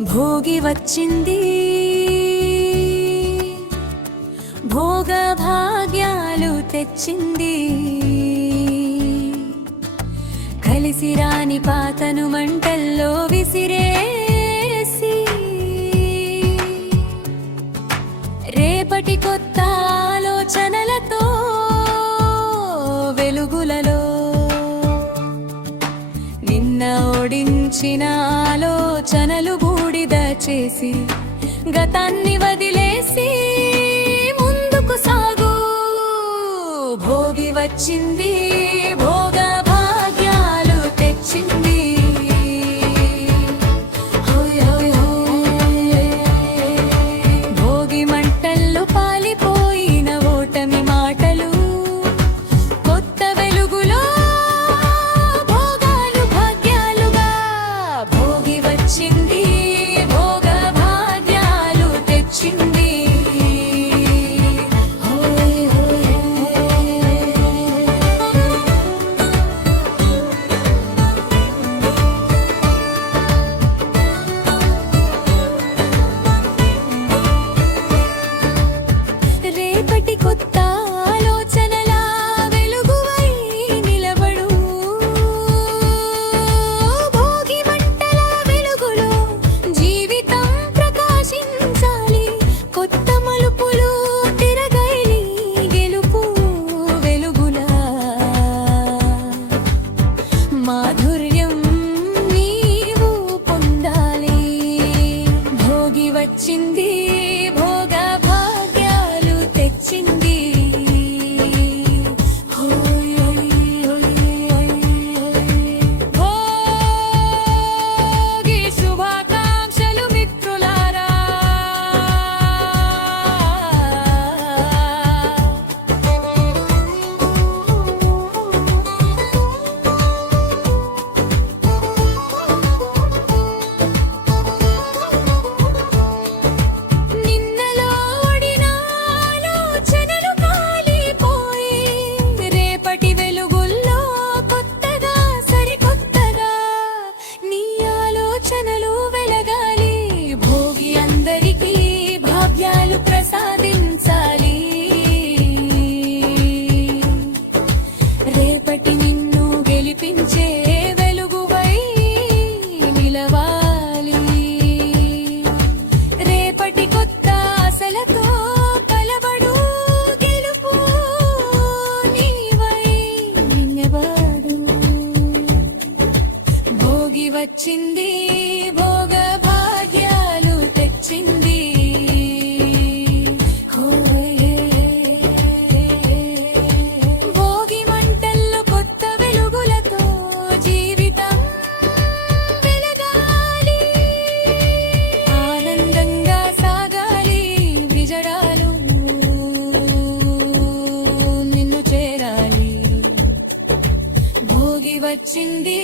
భోగి వచ్చింది భోగ భాగ్యాలు తెచ్చింది కలిసి రాని పాతను మంటల్లో విసిరేసి రేపటి కొత్త ఆలోచనలతో వెలుగులలో నిన్న ఓడించిన ఆలోచనలు బూడిద చేసి గతాన్ని వదిలేసి ముందుకు సాగు. భోగి వచ్చింది భోగ భాగ్యాలు తెచ్చింది భోగి మంటల్లో పాలిపోయిన ఓటమి మాటలు కొత్త వెలుగులో భోగాలు భాగ్యాలుగా. భోగి వచ్చింది భోగ భాగ్యాలు తెచ్చింది రేపటి కొత్త ఆలోచనల వెలుగువై నిలబడు. భోగి మంటల వెలుగులో జీవితం ప్రకాశించాలి. కొత్త మలుపులు తిరగైలి గెలుపు వెలుగులా మాధుర్యం నీవు పొందాలి. భోగి వచ్చింది భోగ భాగ్యాలు తెచ్చింది. భోగి శుభాకాంక్షలు మిత్రులారా. నిన్నలో ఓడిన ఆలోచనలు కాలిపోయి రేపటి వెలుగుల్లో కొత్తగా సరికొత్తగా నీ ఆలోచనలు వెలగాలి. భోగి అందరికీ భాగ్యాలు ప్రసాదించాలి. రేపటి నిన్ను గెలిపించే వెలుగువై నిలవాలి. రేపటి కొత్త ఆశలతో కలబడు గెలుపు నీవై నిలబడు. భోగి వచ్చింది భోగ భాగ్యాలు తెచ్చింది. భోగి మంటల్లో కొత్త వెలుగులతో జీవితం వెలగాలి. ఆనందంగా సాగాలి విజయాలు నిన్ను చేరాలి. భోగి వచ్చింది